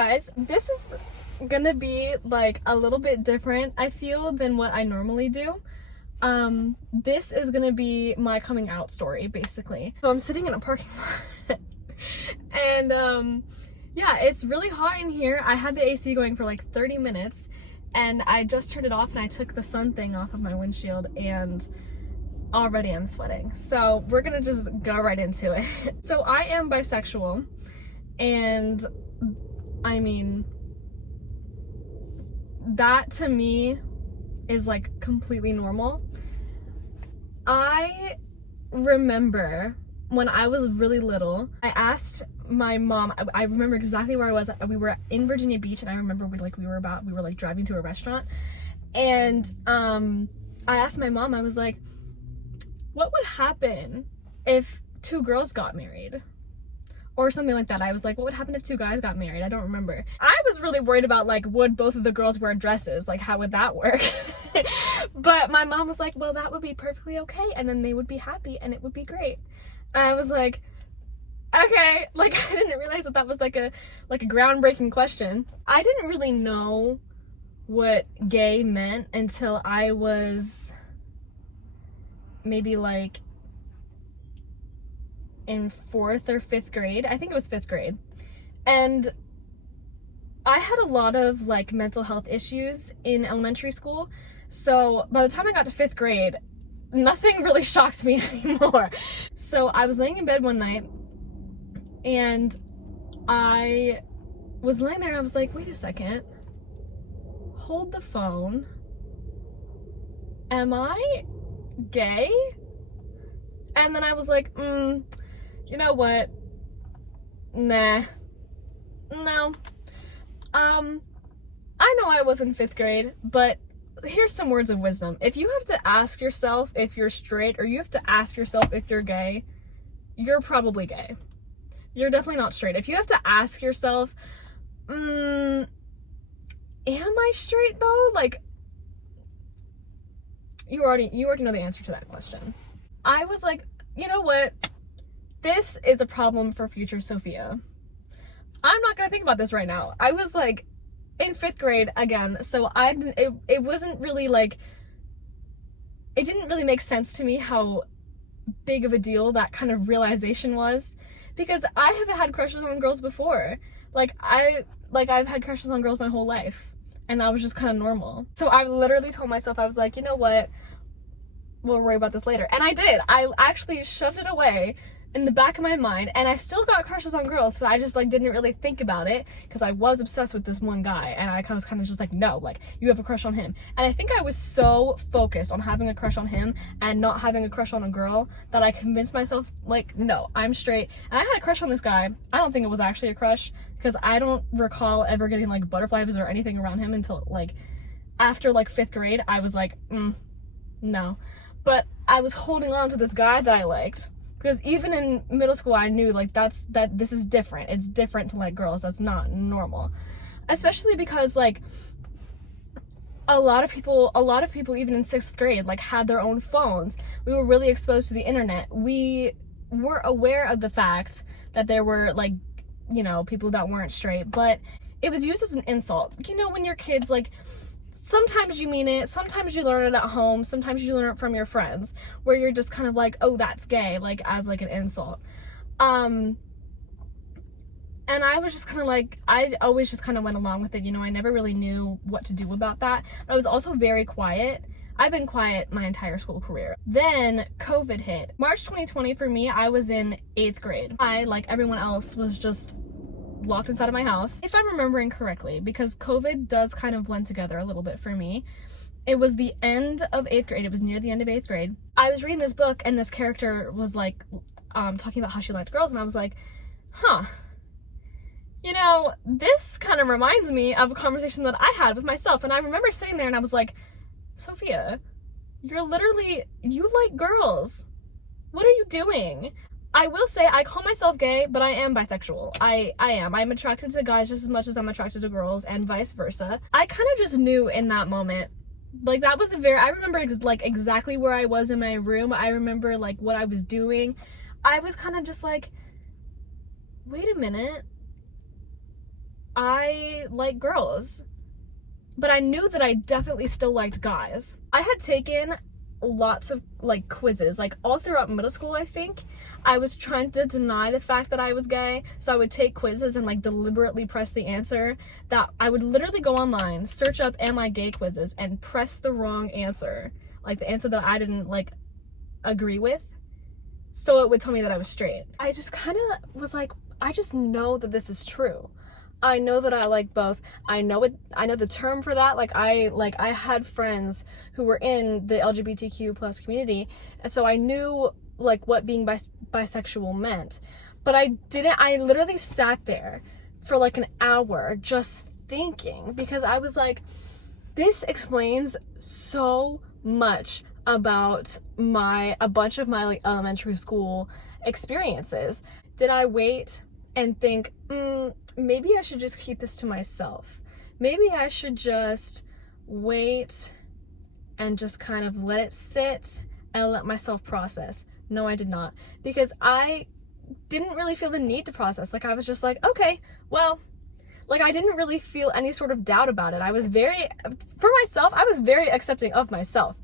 guys, this is gonna be like a little bit different, I feel, than what I normally do. This is gonna be my coming out story, basically. So I'm sitting in a parking lot and yeah, it's really hot in here. I had the AC going for like 30 minutes and I just turned it off and I took the sun thing off of my windshield and already I'm sweating. So we're gonna just go right into it. So I am bisexual, and I mean, that to me is like completely normal. I remember when I was really little, I asked my mom, I remember exactly where I was. We were in Virginia Beach, and I remember we were like driving to a restaurant, and I asked my mom, I was like, what would happen if two girls got married? Or something like that. I was like, what would happen if two guys got married? I don't remember. I was really worried about like, would both of the girls wear dresses? Like, how would that work? But my mom was like, well, that would be perfectly okay, and then they would be happy and it would be great. And I was like, okay. Like, I didn't realize that was like a groundbreaking question. I didn't really know what gay meant until I was maybe like in 4th or 5th grade. I think it was 5th grade. And I had a lot of like mental health issues in elementary school. So by the time I got to 5th grade, nothing really shocked me anymore. So I was laying in bed one night and I was laying there and I was like, wait a second, hold the phone. Am I gay? And then I was like, you know what? Nah. No. I know I was in 5th grade, but here's some words of wisdom. If you have to ask yourself if you're straight, or you have to ask yourself if you're gay, you're probably gay. You're definitely not straight. If you have to ask yourself, am I straight though? Like, you already know the answer to that question. I was like, you know what? This is a problem for future Sophia. I'm not gonna think about this right now. I was like in 5th grade again, so it wasn't really like, it didn't really make sense to me how big of a deal that kind of realization was, because I have had crushes on girls before. I've had crushes on girls my whole life, and that was just kind of normal. So I literally told myself, I was like, you know what? We'll worry about this later. And I did. I actually shoved it away in the back of my mind, and I still got crushes on girls, but I just like didn't really think about it because I was obsessed with this one guy, and I was kind of just like, no, like, you have a crush on him. And I think I was so focused on having a crush on him and not having a crush on a girl that I convinced myself, like, no, I'm straight. And I had a crush on this guy. I don't think it was actually a crush, because I don't recall ever getting like butterflies or anything around him until like after like 5th grade. I was like, no. But I was holding on to this guy that I liked, because even in middle school I knew like this is different. It's different to like girls. That's not normal. Especially because like a lot of people even in 6th grade like had their own phones. We were really exposed to the internet. We were aware of the fact that there were like, you know, people that weren't straight, but it was used as an insult. You know, when you're kids, like, sometimes you mean it, sometimes you learn it at home, sometimes you learn it from your friends, where you're just kind of like, oh, that's gay, like, as like an insult. And I was just kind of like, I always just kind of went along with it, you know. I never really knew what to do about that. I was also very quiet. I've been quiet my entire school career. Then COVID hit. March 2020 for me, I was in 8th grade. I, like everyone else, was just locked inside of my house. If I'm remembering correctly, because COVID does kind of blend together a little bit for me, it was the end of 8th grade. It was near the end of 8th grade. I was reading this book, and this character was like talking about how she liked girls, and I was like, huh, you know, this kind of reminds me of a conversation that I had with myself. And I remember sitting there and I was like, Sophia, you like girls. What are you doing? I will say I call myself gay, but I am bisexual. I am. I'm attracted to guys just as much as I'm attracted to girls, and vice versa. I kind of just knew in that moment, like, that was I remember like exactly where I was in my room. I remember like what I was doing. I was kind of just like, wait a minute. I like girls, but I knew that I definitely still liked guys. I had taken lots of like quizzes, like all throughout middle school. I think I was trying to deny the fact that I was gay, so I would take quizzes and like deliberately press the answer. That I would literally go online, search up "am I gay" quizzes, and press the wrong answer, like the answer that I didn't like agree with, so it would tell me that I was straight. I just kind of was like, I just know that this is true. I know that I like both. I know the term for that. I had friends who were in the LGBTQ plus community, and so I knew like what being bisexual meant. But I literally sat there for like an hour just thinking, because I was like, this explains so much about a bunch of my like elementary school experiences. Did I wait and think, maybe I should just keep this to myself? Maybe I should just wait and just kind of let it sit and let myself process? No, I did not, because I didn't really feel the need to process. Like, I was just like, okay, well, like, I didn't really feel any sort of doubt about it. I was very accepting of myself.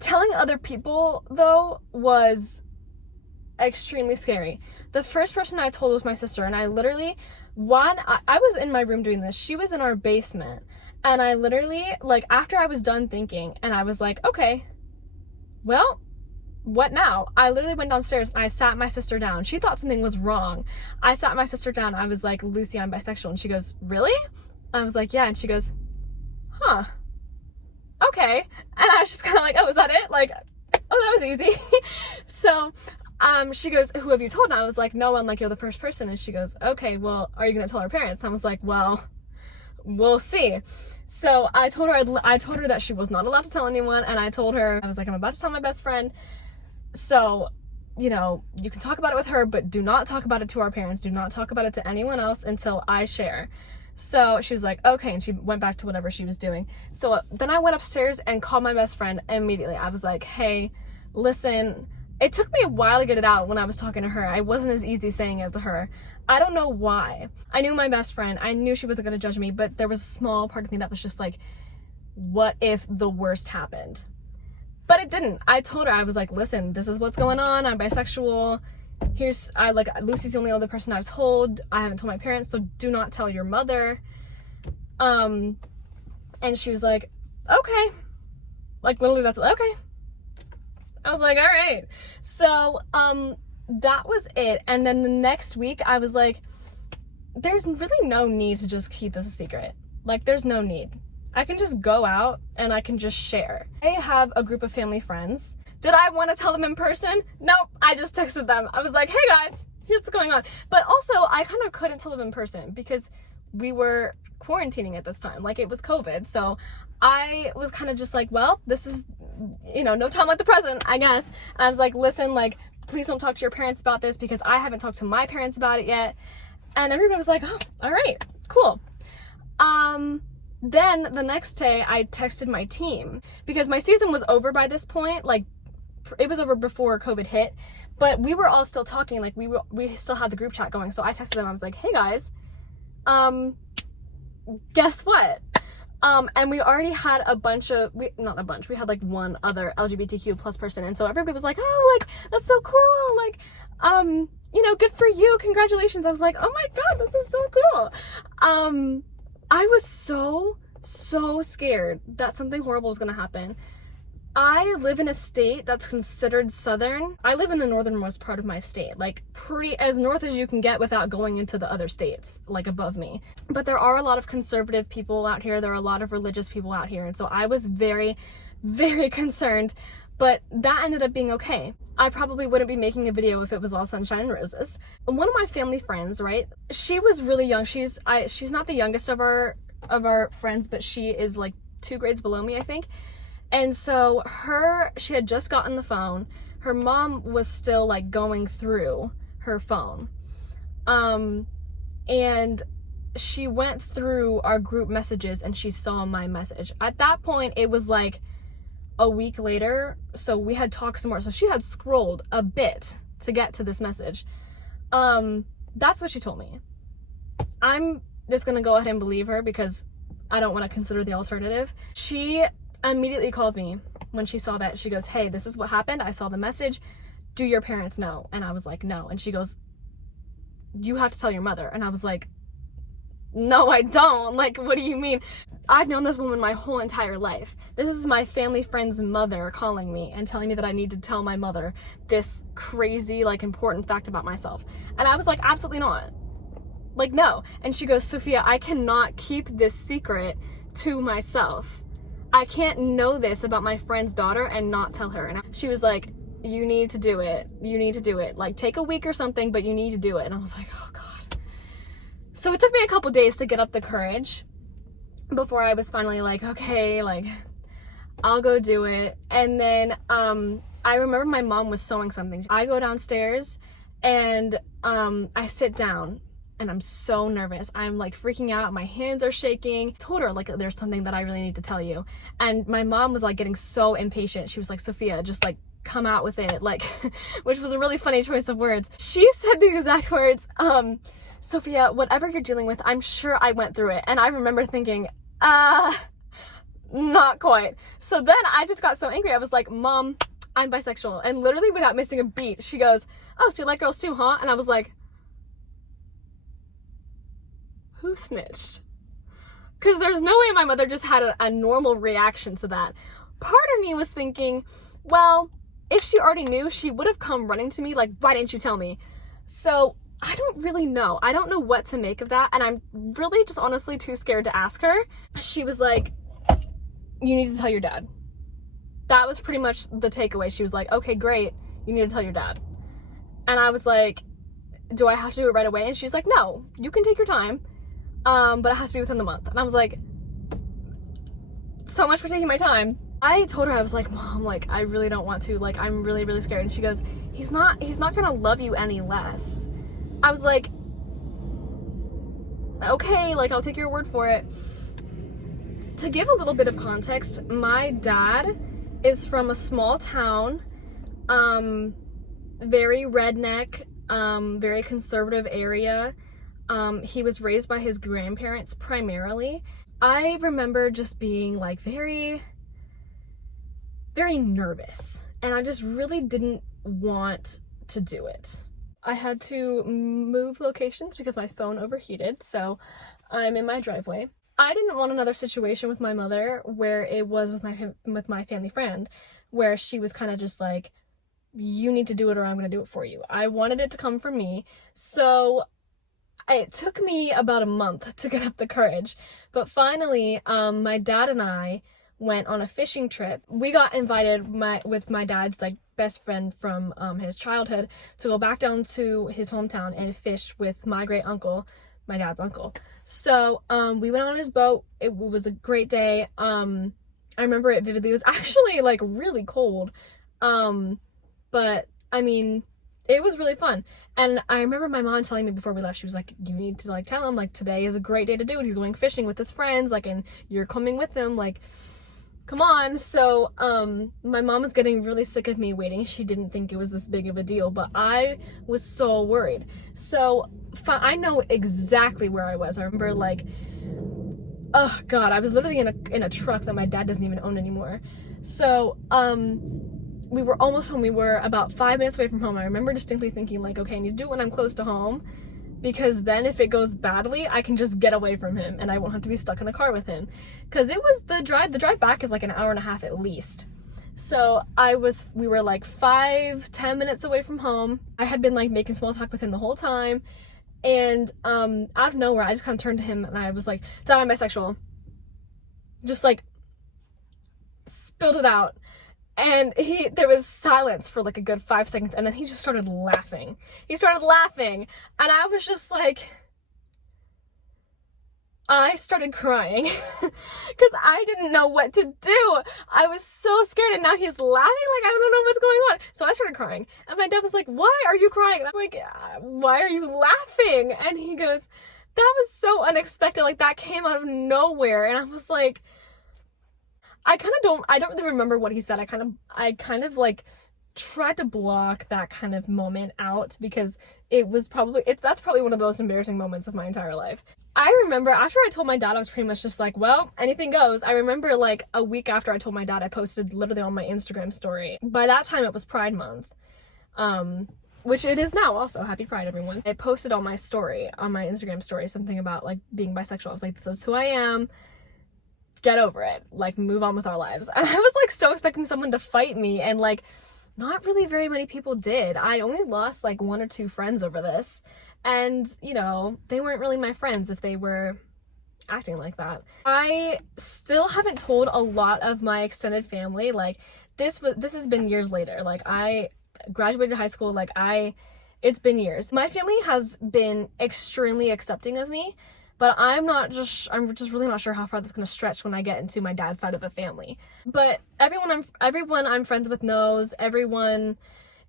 Telling other people, though, was extremely scary. The first person I told was my sister, and I literally, I was in my room doing this, she was in our basement, and I literally, like, after I was done thinking, and I was like, okay, well, what now? I literally went downstairs and I sat my sister down. She thought something was wrong. I sat my sister down. I was like, Lucy, I'm bisexual. And she goes, really? I was like, yeah. And she goes, huh, okay. And I was just kind of like, oh, is that it? Like, oh, that was easy. So she goes, who have you told? And I was like, no one, like, you're the first person. And she goes, okay, well, are you gonna tell our parents? I was like, well, we'll see. So I told her that she was not allowed to tell anyone, and I told her, I was like, I'm about to tell my best friend, so, you know, you can talk about it with her, but do not talk about it to our parents, do not talk about it to anyone else until I share. So she was like, okay, and she went back to whatever she was doing. So then I went upstairs and called my best friend immediately. I was like, hey, listen, it took me a while to get it out when I was talking to her. I wasn't as easy saying it to her. I don't know why. I knew my best friend. I knew she wasn't going to judge me, but there was a small part of me that was just like, what if the worst happened? But it didn't. I told her, I was like, listen, this is what's going on. I'm bisexual. Lucy's the only other person I've told. I haven't told my parents, so do not tell your mother. And she was like, okay. Like, literally, that's okay. I was like, all right. So, that was it. And then the next week I was like, there's really no need to just keep this a secret. Like, there's no need. I can just go out and I can just share. I have a group of family friends. Did I want to tell them in person? Nope. I just texted them. I was like, hey guys, here's what's going on. But also I kind of couldn't tell them in person because we were quarantining at this time. Like, it was COVID. So I was kind of just like, well, this is, you know, no time like the present, I guess. And I was like, listen, like, please don't talk to your parents about this because I haven't talked to my parents about it yet. And everybody was like, oh, all right, cool. Then the next day I texted my team because my season was over by this point. Like, it was over before COVID hit, but we were all still talking. Like, we still had the group chat going. So I texted them. I was like, hey guys, guess what? And we already had we had like one other LGBTQ plus person. And so everybody was like, oh, like, that's so cool. Like, you know, good for you. Congratulations. I was like, oh my God, this is so cool. I was so scared that something horrible was going to happen. I live in a state that's considered southern. I live in the northernmost part of my state, like pretty as north as you can get without going into the other states, like above me. But there are a lot of conservative people out here. There are a lot of religious people out here. And so I was very, very concerned, but that ended up being okay. I probably wouldn't be making a video if it was all sunshine and roses. One of my family friends, right? She was really young. She's not the youngest of our friends, but she is like 2 grades below me, I think. And so she had just gotten the phone. Her mom was still like going through her phone. And she went through our group messages and she saw my message. At that point, it was like a week later. So we had talked some more. So she had scrolled a bit to get to this message. That's what she told me. I'm just gonna go ahead and believe her because I don't want to consider the alternative. She immediately called me when she saw that. She goes, hey, this is what happened. I saw the message. Do your parents know? And I was like, no. And she goes, you have to tell your mother. And I was like, no, I don't. Like, what do you mean? I've known this woman my whole entire life. This is my family friend's mother calling me and telling me that I need to tell my mother this crazy, like, important fact about myself. And I was like, absolutely not. Like, no. And she goes, Sophia, I cannot keep this secret to myself. I can't know this about my friend's daughter and not tell her. And she was like, you need to do it. You need to do it. Like, take a week or something, but you need to do it. And I was like, oh God. So it took me a couple days to get up the courage before I was finally like, okay, like, I'll go do it. And then I remember my mom was sewing something. I go downstairs and I sit down and I'm so nervous. I'm like freaking out. My hands are shaking. I told her like, there's something that I really need to tell you. And my mom was like getting so impatient. She was like, Sophia, just like come out with it. Like, which was a really funny choice of words. She said the exact words, Sophia, whatever you're dealing with, I'm sure I went through it. And I remember thinking, not quite. So then I just got so angry. I was like, Mom, I'm bisexual. And literally without missing a beat, she goes, oh, so you like girls too, huh? And I was like, who snitched? Because there's no way my mother just had a normal reaction to that. Part of me was thinking, well, if she already knew, she would have come running to me like, why didn't you tell me? So I don't really know. I don't know what to make of that. And I'm really just honestly too scared to ask her. She was like, you need to tell your dad. That was pretty much the takeaway. She was like, okay, great. You need to tell your dad. And I was like, do I have to do it right away? And she's like, no, you can take your time. But it has to be within the month. And I was like, so much for taking my time. I told her, I was like, Mom, like, I really don't want to. Like, I'm really, really scared. And she goes, he's not gonna love you any less. I was like, okay, like, I'll take your word for it. To give a little bit of context, my dad is from a small town, very redneck, very conservative area. He was raised by his grandparents primarily. I remember just being like very, very nervous, and I just really didn't want to do it. I had to move locations because my phone overheated, so I'm in my driveway. I didn't want another situation with my mother where it was with my family friend, where she was kind of just like, you need to do it or I'm going to do it for you. I wanted it to come from me. So it took me about a month to get up the courage. But finally, my dad and I went on a fishing trip. We got invited with my dad's like best friend from his childhood to go back down to his hometown and fish with my great uncle, my dad's uncle. So we went on his boat. It was a great day. I remember it vividly. It was actually like really cold, but I mean, it was really fun. And I remember my mom telling me before we left, she was like, you need to like tell him like today is a great day to do it. He's going fishing with his friends, like, and you're coming with him, like, come on. So my mom was getting really sick of me waiting. She didn't think it was this big of a deal, but I was so worried. So I know exactly where I was. I remember like, oh God, I was literally in a truck that my dad doesn't even own anymore. So we were almost home. We were about 5 minutes away from home. I remember distinctly thinking like, okay, I need to do it when I'm close to home, because then if it goes badly, I can just get away from him and I won't have to be stuck in the car with him. Because it was the drive back is like an hour and a half at least. So we were like 5-10 minutes away from home. I had been like making small talk with him the whole time. And out of nowhere, I just kind of turned to him and I was like, Dad, I'm bisexual. Just like spilled it out. And there was silence for like a good 5 seconds, and then he just started laughing. He started laughing, and I was just like, I started crying because I didn't know what to do. I was so scared, and now he's laughing like I don't know what's going on. So I started crying, and my dad was like, why are you crying? And I was like, why are you laughing? And he goes, that was so unexpected. Like that came out of nowhere. And I was like, I don't really remember what he said. I kind of like tried to block that kind of moment out because that's probably one of the most embarrassing moments of my entire life. I remember after I told my dad, I was pretty much just like, well, anything goes. I remember like a week after I told my dad, I posted literally on my Instagram story. By that time, it was Pride Month, which it is now also. Happy Pride, everyone. I posted on my story, on my Instagram story, something about like being bisexual. I was like, this is who I am. Get over it. Like, move on with our lives. And I was like so expecting someone to fight me, and like not really very many people did. I only lost like 1 or 2 friends over this. And, you know, they weren't really my friends if they were acting like that. I still haven't told a lot of my extended family. Like, this has been years later. Like, I graduated high school. Like, it's been years. My family has been extremely accepting of me, but I'm just really not sure how far that's gonna stretch when I get into my dad's side of the family. But everyone I'm friends with knows. Everyone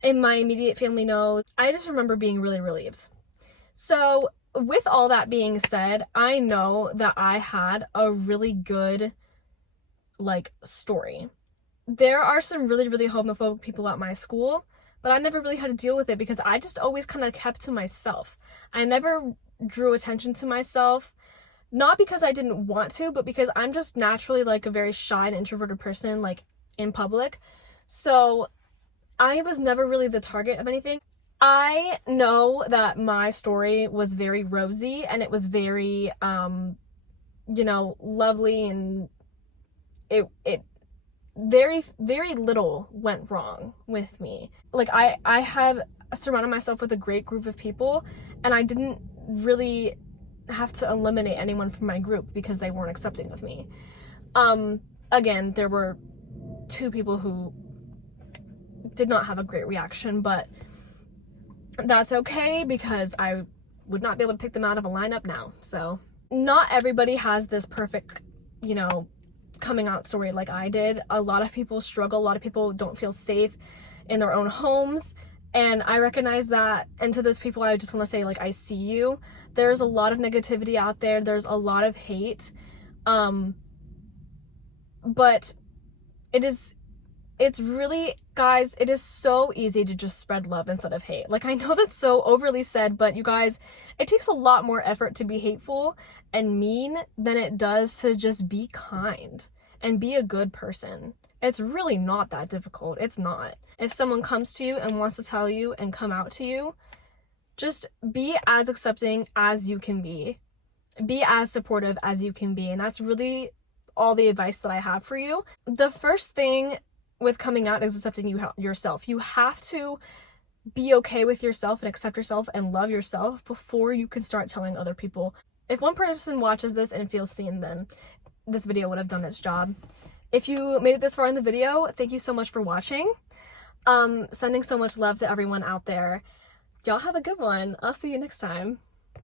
in my immediate family knows. I just remember being really relieved. So with all that being said, I know that I had a really good, like, story. There are some really, really homophobic people at my school, but I never really had to deal with it because I just always kind of kept to myself. I never drew attention to myself, not because I didn't want to, but because I'm just naturally, like, a very shy and introverted person, like, in public. So I was never really the target of anything. I know that my story was very rosy and it was very, you know, lovely, and it very, very little went wrong with me. Like, I had surrounded myself with a great group of people, and I didn't really have to eliminate anyone from my group because they weren't accepting of me. Again, there were 2 people who did not have a great reaction, but that's okay because I would not be able to pick them out of a lineup now. So not everybody has this perfect, you know, coming out story like I did. A lot of people struggle. A lot of people don't feel safe in their own homes. And I recognize that. And to those people, I just want to say, like, I see you. There's a lot of negativity out there. There's a lot of hate. But it's really, guys, it is so easy to just spread love instead of hate. Like, I know that's so overly said, but you guys, it takes a lot more effort to be hateful and mean than it does to just be kind and be a good person. It's really not that difficult. It's not. If someone comes to you and wants to tell you and come out to you, just be as accepting as you can be. Be as supportive as you can be. And that's really all the advice that I have for you. The first thing with coming out is accepting yourself. You have to be okay with yourself and accept yourself and love yourself before you can start telling other people. If one person watches this and feels seen, then this video would have done its job. If you made it this far in the video, thank you so much for watching. Sending so much love to everyone out there. Y'all have a good one. I'll see you next time.